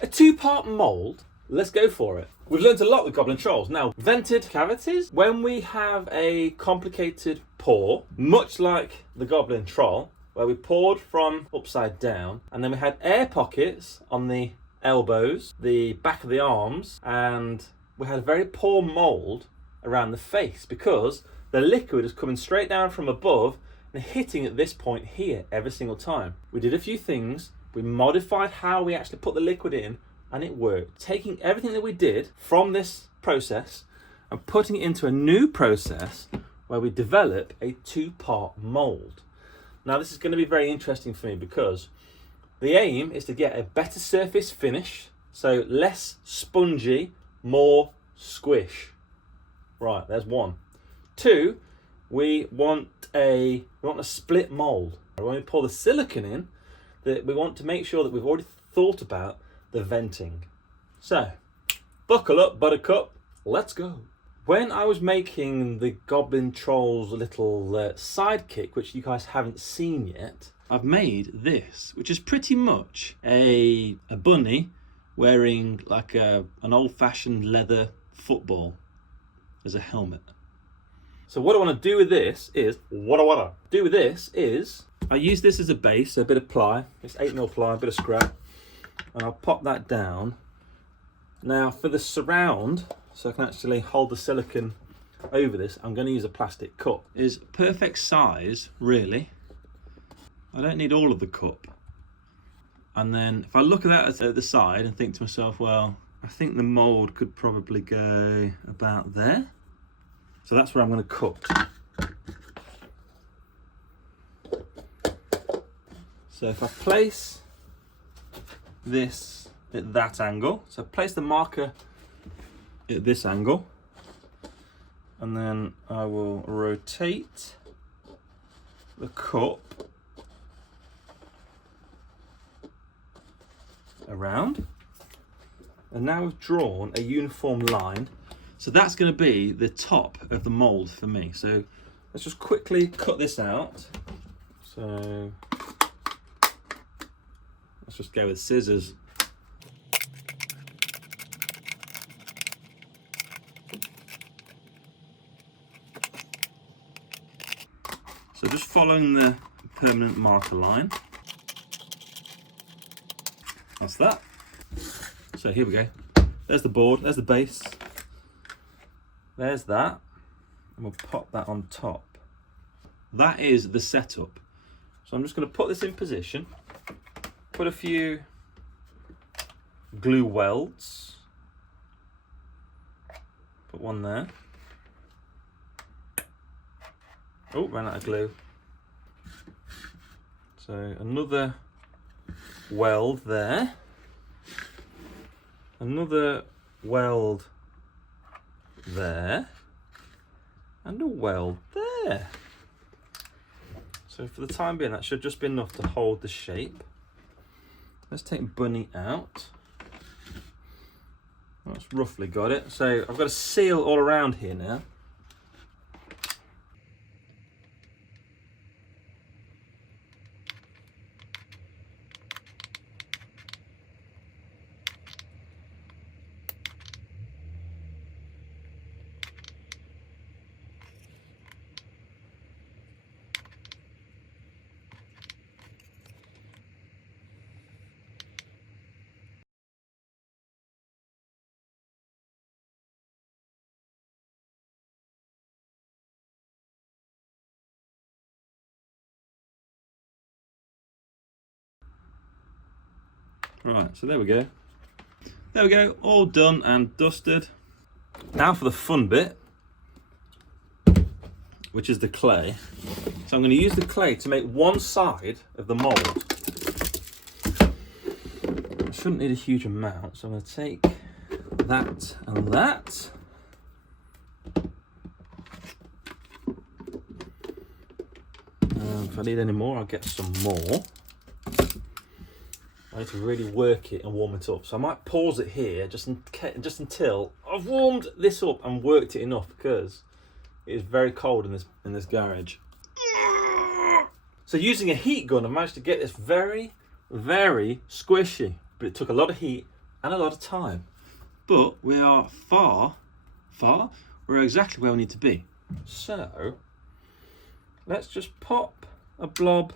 A two-part mould. Let's go for it. We've learned a lot with goblin trolls. Now, vented cavities. When we have a complicated pour, much like the goblin troll, where we poured from upside down, and then we had air pockets on the elbows, the back of the arms, and we had a very poor mould around the face because the liquid is coming straight down from above and hitting at this point here every single time. We did a few things. We modified how we actually put the liquid in, and it worked. Taking everything that we did from this process and putting it into a new process where we develop a two-part mould. Now, this is going to be very interesting for me because the aim is to get a better surface finish, so less spongy, more squish. Right, there's one. Two, we want a split mould. When we pour the silicone in, we want to make sure that we've already thought about the venting. So, buckle up, buttercup, let's go. When I was making the Goblin Troll's little sidekick, which you guys haven't seen yet, I've made this, which is pretty much a bunny wearing like an old-fashioned leather football as a helmet. So what I want to do with this is, I use this as a base, so a bit of ply. It's 8mm ply, a bit of scrap, and I'll pop that down. Now for the surround, so I can actually hold the silicone over this, I'm going to use a plastic cup. It's perfect size, really. I don't need all of the cup. And then if I look at that at the side and think to myself, well, I think the mould could probably go about there. So that's where I'm going to cut. So if I place this at that angle, so place the marker at this angle, and then I will rotate the cup around, and now we've drawn a uniform line. So that's going to be the top of the mould for me. So let's just quickly cut this out. So let's just go with scissors. So just following the permanent marker line. That's that. So here we go. There's the board, there's the base. There's that. And we'll pop that on top. That is the setup. So I'm just going to put this in position. Put a few glue welds. Put one there. Oh, ran out of glue. So another weld there. Another weld there. And a weld there. So for the time being, that should just be enough to hold the shape. Let's take Bunny out. That's roughly got it. So I've got a seal all around here now. Right, so there we go. There we go, all done and dusted. Now for the fun bit, which is the clay. So I'm going to use the clay to make one side of the mould. I shouldn't need a huge amount, so I'm going to take that and that. If I need any more, I'll get some more. I need to really work it and warm it up. So I might pause it here just until I've warmed this up and worked it enough, because it is very cold in this garage. So using a heat gun, I managed to get this very, very squishy, but it took a lot of heat, and a lot of time. But we are we're exactly where we need to be. So let's just pop a blob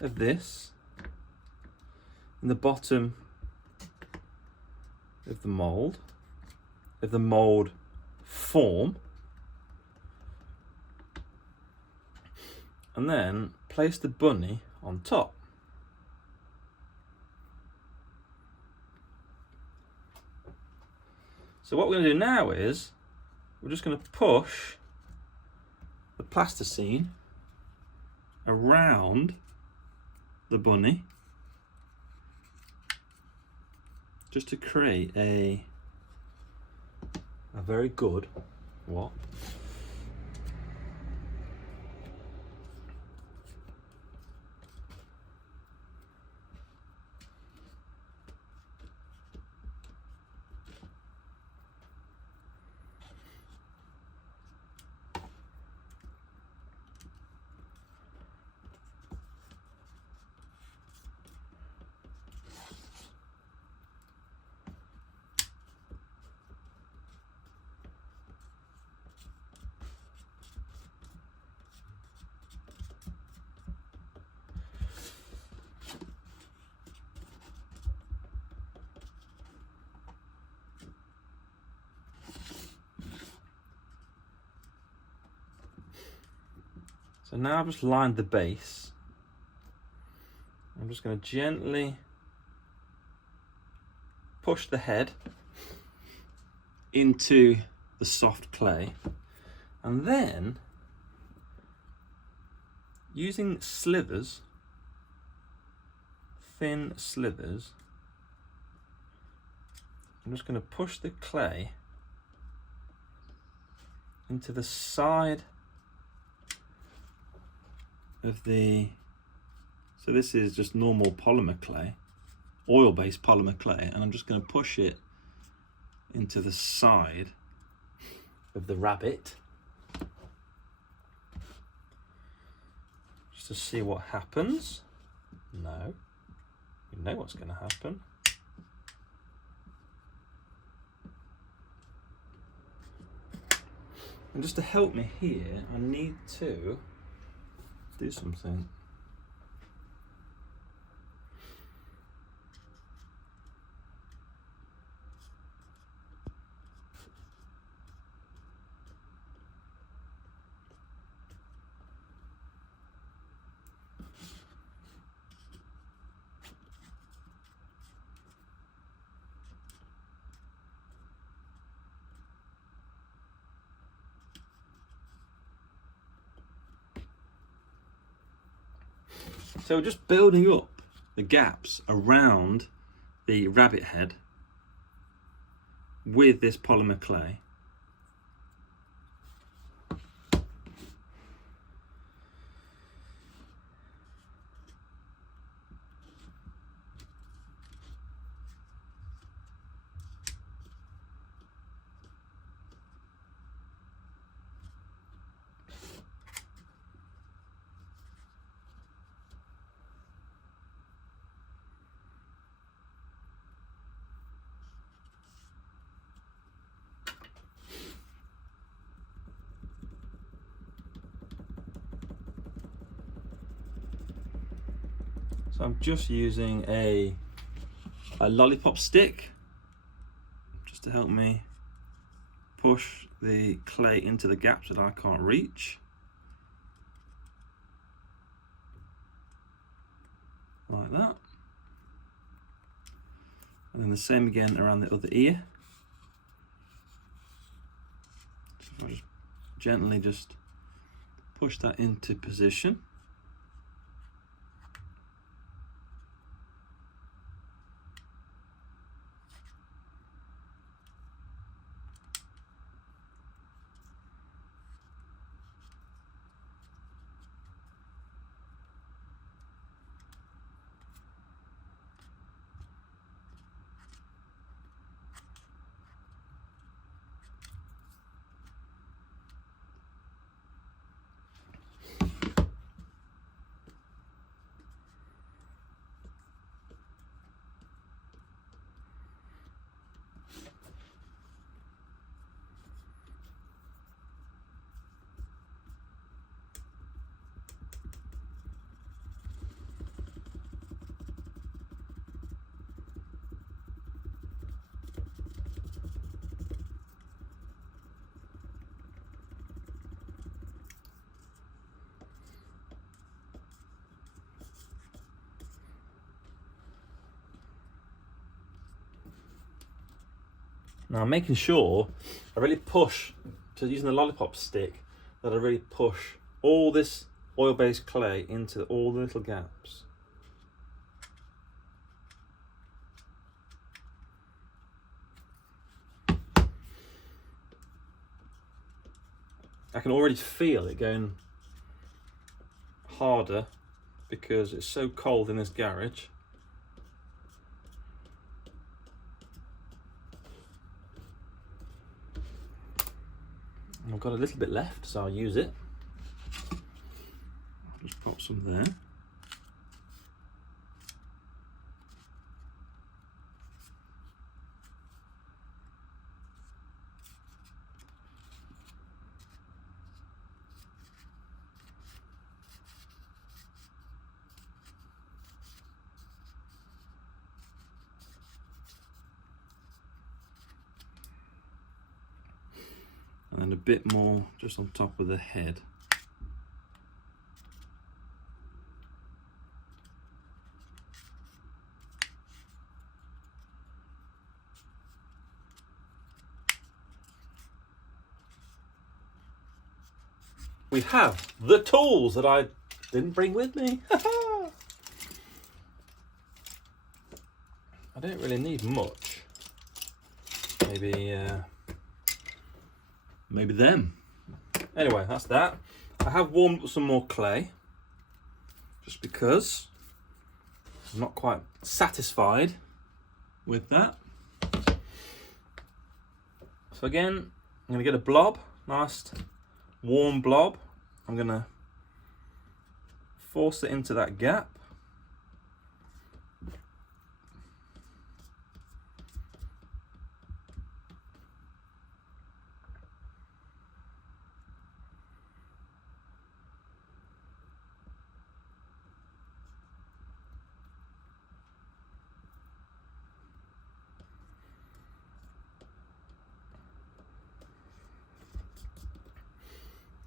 of this in the bottom of the mould, form, and then place the bunny on top. So what we're going to do now is we're just going to push the plasticine around the bunny just to create a very good what? So now I've just lined the base. I'm just going to gently push the head into the soft clay, and then using slivers, thin slivers, I'm just going to push the clay into the side of the, so this is just normal polymer clay, oil-based polymer clay, and I'm just going to push it into the side of the rabbit just to see what happens. No, you know what's going to happen. And just to help me here, I need to do something. So we're just building up the gaps around the rabbit head with this polymer clay. So I'm just using a lollipop stick just to help me push the clay into the gaps that I can't reach. Like that. And then the same again around the other ear. So if I just gently just push that into position. Now I'm making sure I really push, to using the lollipop stick, that I really push all this oil-based clay into all the little gaps. I can already feel it going harder because it's so cold in this garage. I've got a little bit left, so I'll use it. I'll just pop some there. And then a bit more just on top of the head. We have the tools that I didn't bring with me. I don't really need much. Maybe them. Anyway, that's that. I have warmed up some more clay, just because I'm not quite satisfied with that. So again, I'm going to get a blob, nice warm blob. I'm going to force it into that gap.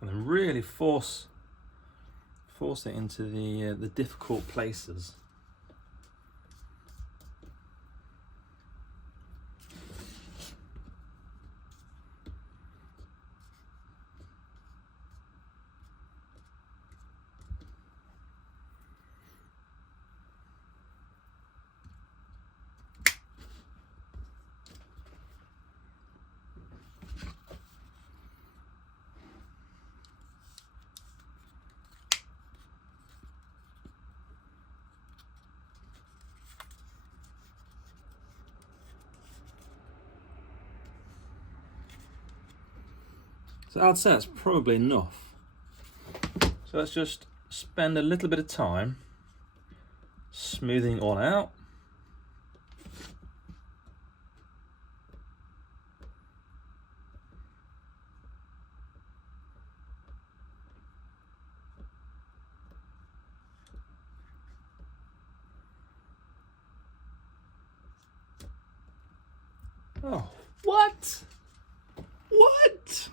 And then really force it into the difficult places. So I'd say that's probably enough. So let's just spend a little bit of time smoothing it all out. Oh, what? What?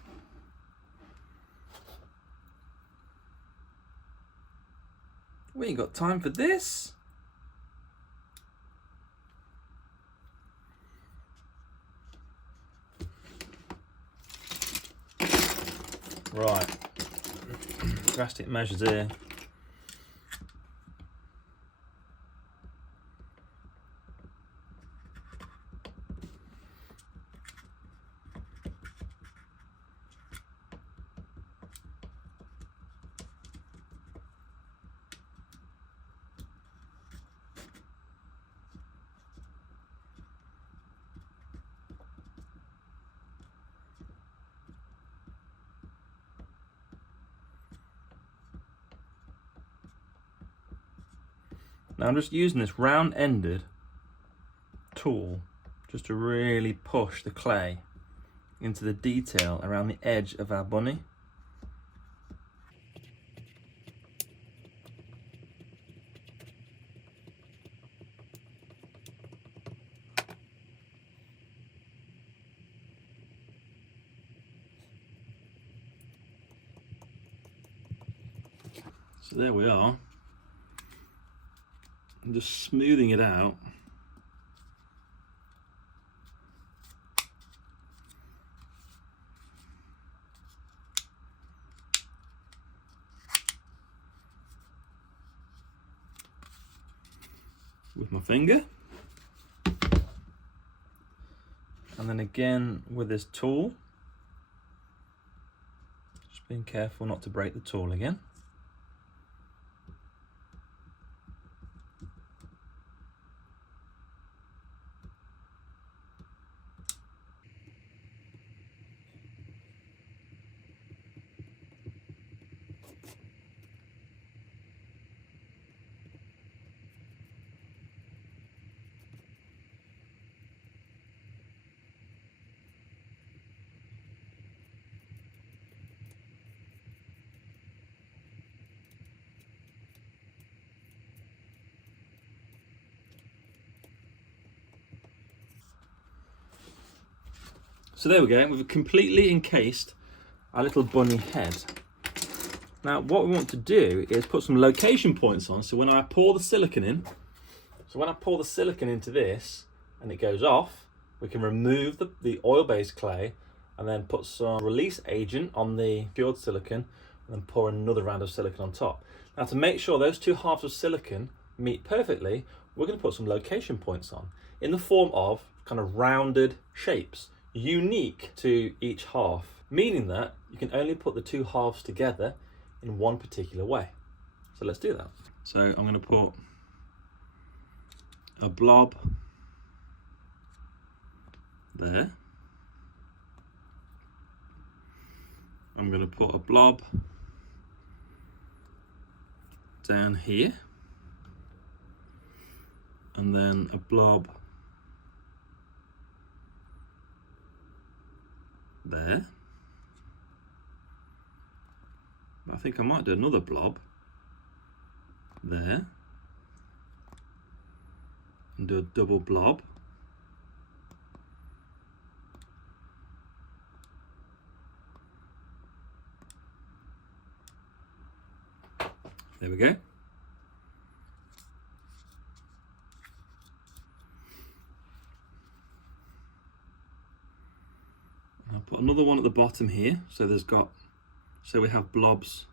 We ain't got time for this. Right. Drastic measures here. Now I'm just using this round-ended tool just to really push the clay into the detail around the edge of our bunny. So there we are. I'm just smoothing it out. with my finger. And then again with this tool. Just being careful not to break the tool again. So there we go, we've completely encased our little bunny head. Now what we want to do is put some location points on, so when I pour the silicone in, into this and it goes off, we can remove the oil-based clay and then put some release agent on the cured silicone and then pour another round of silicone on top. Now to make sure those two halves of silicone meet perfectly, we're going to put some location points on in the form of kind of rounded shapes, unique to each half, meaning that you can only put the two halves together in one particular way. So let's do that. So I'm going to put a blob there. I'm going to put a blob down here, and then a blob there. I think I might do another blob there and do a double blob. There we go. I'll put another one at the bottom here, so we have blobs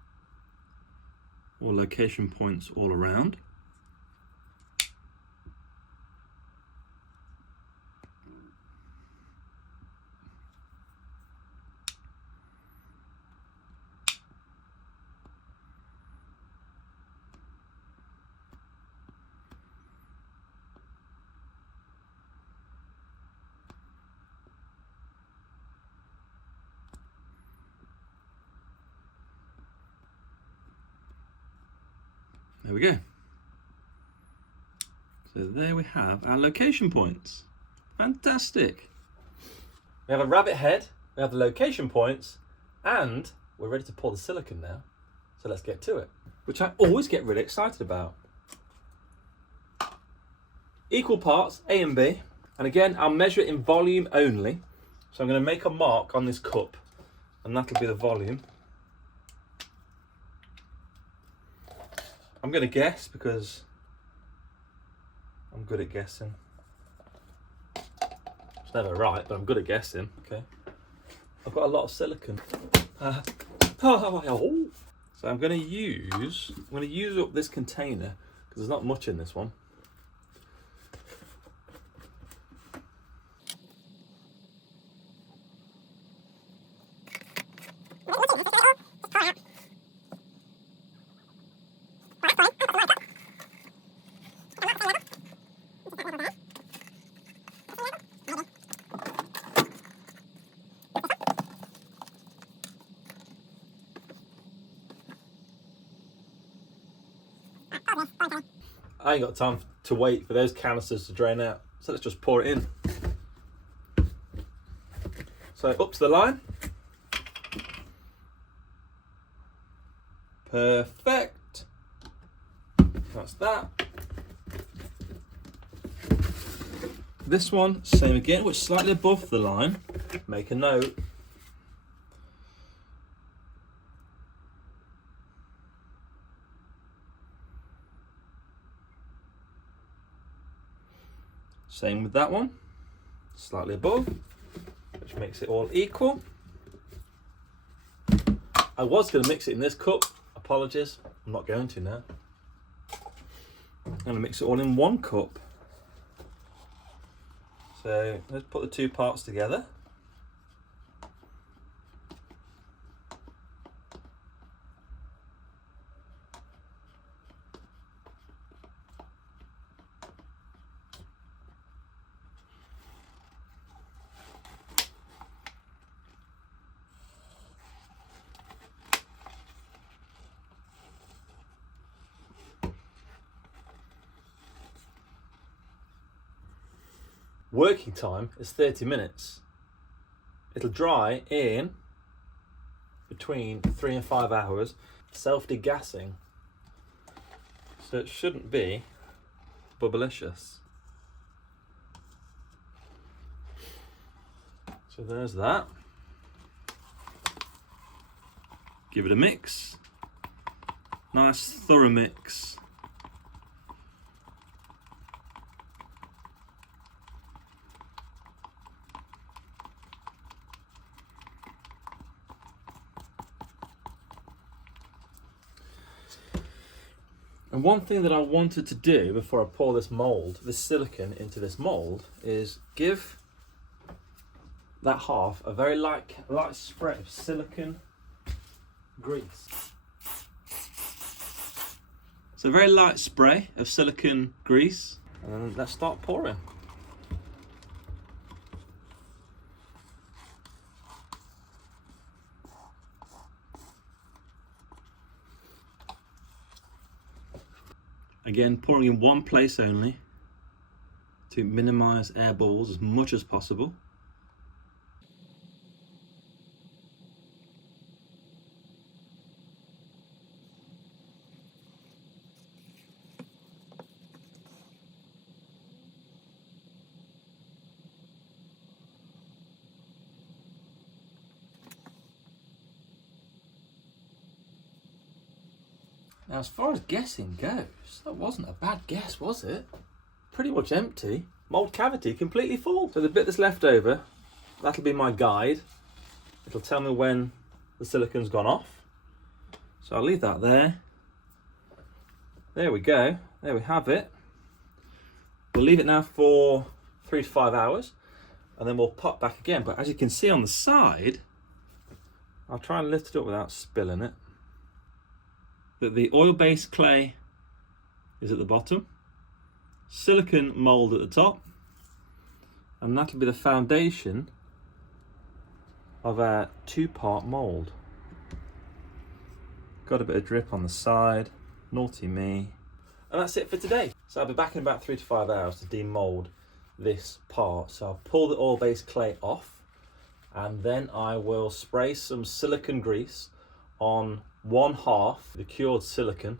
or location points all around. There we go. So there we have our location points. Fantastic. We have a rabbit head, we have the location points, and we're ready to pour the silicone now. So let's get to it, which I always get really excited about. Equal parts, A and B. And again, I'll measure it in volume only. So I'm going to make a mark on this cup, and that'll be the volume. I'm going to guess because I'm good at guessing. It's never right, but I'm good at guessing. Okay. I've got a lot of silicone. So I'm going to use up this container because there's not much in this one. I ain't got time to wait for those canisters to drain out, so let's just pour it in. So up to the line. Perfect. That's that. This one, same again, which is slightly above the line. Make a note. Same with that one, slightly above, which makes it all equal. I was going to mix it in this cup, apologies, I'm not going to now. I'm going to mix it all in 1 cup. So let's put the 2 parts together. Working time is 30 minutes. It'll dry in between 3 and 5 hours, self-degassing. So it shouldn't be bubblicious. So there's that. Give it a mix. Nice thorough mix. And one thing that I wanted to do before I pour this mould, this silicone into this mould, is give that half a very light spray of silicone grease. So a very light spray of silicone grease, and then let's start pouring. Again, pouring in one place only to minimise air bubbles as much as possible. Now, as far as guessing goes, that wasn't a bad guess, was it? Pretty much empty. Mould cavity completely full. So the bit that's left over, that'll be my guide. It'll tell me when the silicone's gone off. So I'll leave that there. There we go. There we have it. We'll leave it now for 3 to 5 hours, and then we'll pop back again. But as you can see on the side, I'll try and lift it up without spilling it, that the oil-based clay is at the bottom, silicone mould at the top, and that'll be the foundation of our 2-part mould. Got a bit of drip on the side, naughty me. And that's it for today. So I'll be back in about 3 to 5 hours to demould this part. So I'll pull the oil-based clay off, and then I will spray some silicone grease on 1/2 the cured silicone,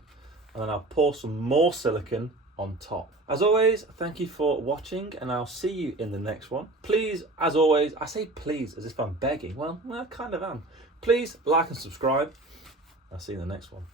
and then I'll pour some more silicone on top. As always, thank you for watching, and I'll see you in the next one. Please, as always, I say please as if I'm begging. Well, I kind of am. Please like and subscribe. I'll see you in the next one.